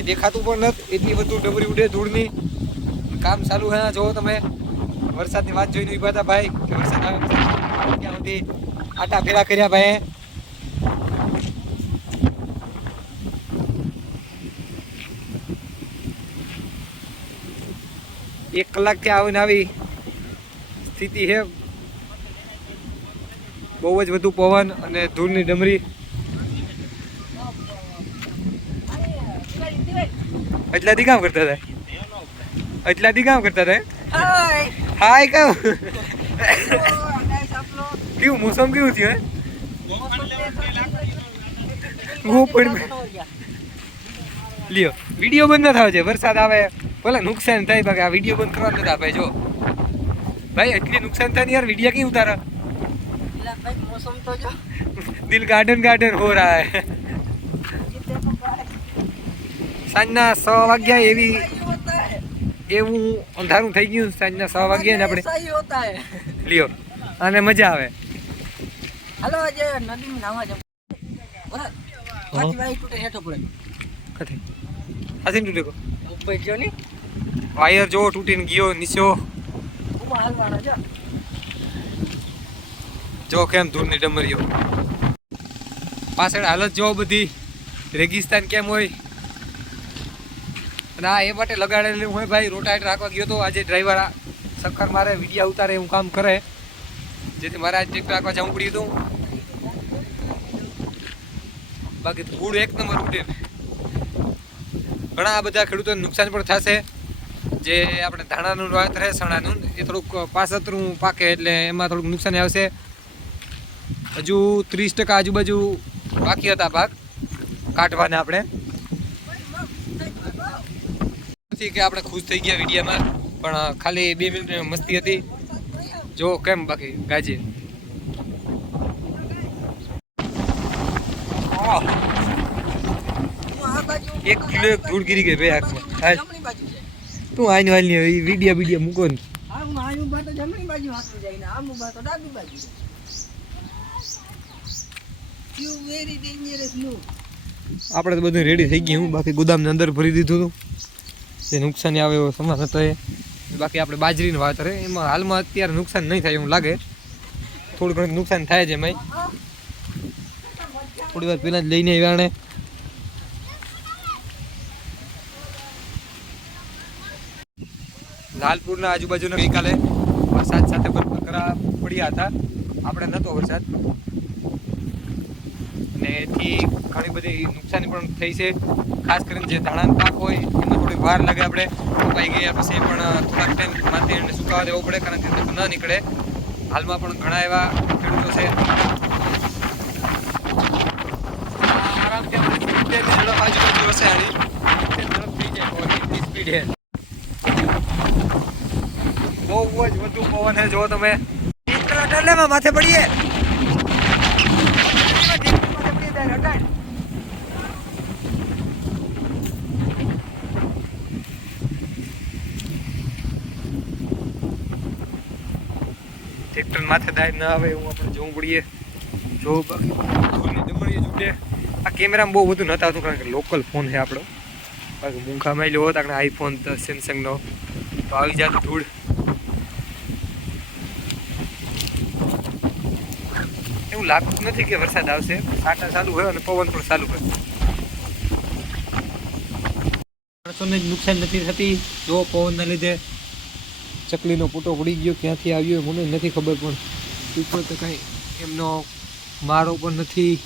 કંઈ દેખાતું પણ નથી, એટલી બધું ડબરી ઉડે ધૂળની. કામ ચાલુ હે, જોવો તમે. વરસાદની વાત જોઈને ઉભા હતા ભાઈ કે વરસાદ આવે ત્યાં સુધી આટા ફેરા કર્યા ભાઈ. એક કલાકથી આવીને આવી સ્થિતિ છે. બહુ જ વધુ પવન અને ધૂળની ડમરી. એટલાથી કામ કરતા હતા? એટલાથી કામ કરતા હતા? હાય કામ કેવું મોસમ કેવું થયું? લ્યો વિડીયો બંધ ના થાય છે, વરસાદ આવે ભલે નુકસાન થાય, બાકી આ વિડીયો બંધ કરવા નથી આપે. જો ભાઈ એટલી નુકસાન થાય ને યાર, વિડીયો ક્યાં ઉતારા? मौसम तो जो દિલ ગાર્ડન ગાર્ડન હો રહા હે. સાંજના 6 વાગ્યા એવી એવું અંધારું થઈ ગયું. સાંજના 6 વાગ્યા ને આપણે सही होता है. લ્યો અને મજા આવે. हेलो जे नदी में नावा जम बस बाकी भाई टूटे हेठो पड़े કથે આસીન તૂટે કો ऊपर जो नहीं વાયર જો તૂટીને ગયો નીચો. उमा हलवाना जो જો કેમ ધૂળની ડમરીઓ. પાછળ હાલત જો બધી રેગિસ્તાન કેમ હોય. અને આ એ માટે લગાડેલું હોય ભાઈ. રોટાવેટર રાખવા ગયો તો આજે ડ્રાઈવર સક્કર મારે વિડીયા ઉતારે એવું કામ કરે, જેથી મારે આજે ટ્રેક્ટર રાખવા જવું પડ્યું હતું. બાકી ધૂળ એક નંબર ઉડે. ઘણા બધા ખેડૂતોને નુકસાન પણ થશે. જે આપણે ધાણાનું વાવેતર છે સણાનું, એ થોડુંક પાસતરું પાકે એટલે એમાં થોડુંક નુકસાન આવશે. હજુ 30% આજુબાજુ બાકી હતા ભાગ કાઢવાના. આપણે નથી કે આપણે ખુશ થઈ ગયા વિડીયામાં, પણ ખાલી 2 મિનિટની મસ્તી હતી. જો કેમ બાકી ગાજે. એક કિલો એક ધૂળ ગીરી ગઈ ભાઈ આંખમાં. જમણી બાજુ છે. તું આઈને વાલી વિડીયા મૂકો ને. આ હું આયુ બા તો જમણી બાજુ હાથું જાય ને આમ બા તો ડાબી બાજુ. યુ વેરી ડેન્જરસ નો. આપણે તો બધું રેડી થઈ ગયું. બાકી ગોદામની અંદર ભરી દીધું હતું. જે નુકસાની આવે એવો સમાન હતો એ. બાકી આપણે બાજરીનું વાવેતર એમાં હાલમાં અત્યારે નુકસાન નહીં થાય એવું લાગે. થોડું ઘણું નુકસાન થાય છે એમાં. થોડી વાર પહેલાં જ લઈને આવ્યા ને. લાલપુરના આજુબાજુના ગઈકાલે વરસાદ સાથે કરા પડ્યા હતા. આપણે નહોતો વરસાદ, અને એથી ઘણી બધી નુકસાની પણ થઈ છે. ખાસ કરીને જે ધાણાનો પાક હોય એમાં થોડીક વાર લાગે. આપણે કપાઈ ગયા પછી પણ થોડાક ટાઈમ માથે એને સુકાવા દેવો પડે, કારણ કે ન નીકળે. હાલમાં પણ ઘણા એવા ખેડૂતો છે આરામથી ઝડપ આજુબાજુ હશે આની ઝડપ થઈ જાય. સ્પીડ છે બહુ જ વધુ પવન છે. જો તમે ડરલેમાં માથે પડીએ. ટ્રેક્ટર માથે દાય ના આવે એવું આપણે જોવું પડીએ. જો ધૂળની ડમરીઓ જુડે. આ કેમેરામાં બહુ વધુ નતા આવતું, કારણ કે લોકલ ફોન છે આપણો. બાકી મૂંઘામાં લેવો હતો આપણે આઈફોન સેમસંગનો તો આવી જાય ધૂળ. એવું લાગતું નથી કે વરસાદ આવશે. સાટા ચાલુ હોય અને પવન પણ ચાલુ હોય. માણસોને જ નુકસાન નથી થતી. જો પવનના લીધે ચકલીનો પૂટો પડી ગયો, ક્યાંથી આવ્યો મને નથી ખબર, પણ ઉપર તો કાંઈ એમનો મારો પણ નથી.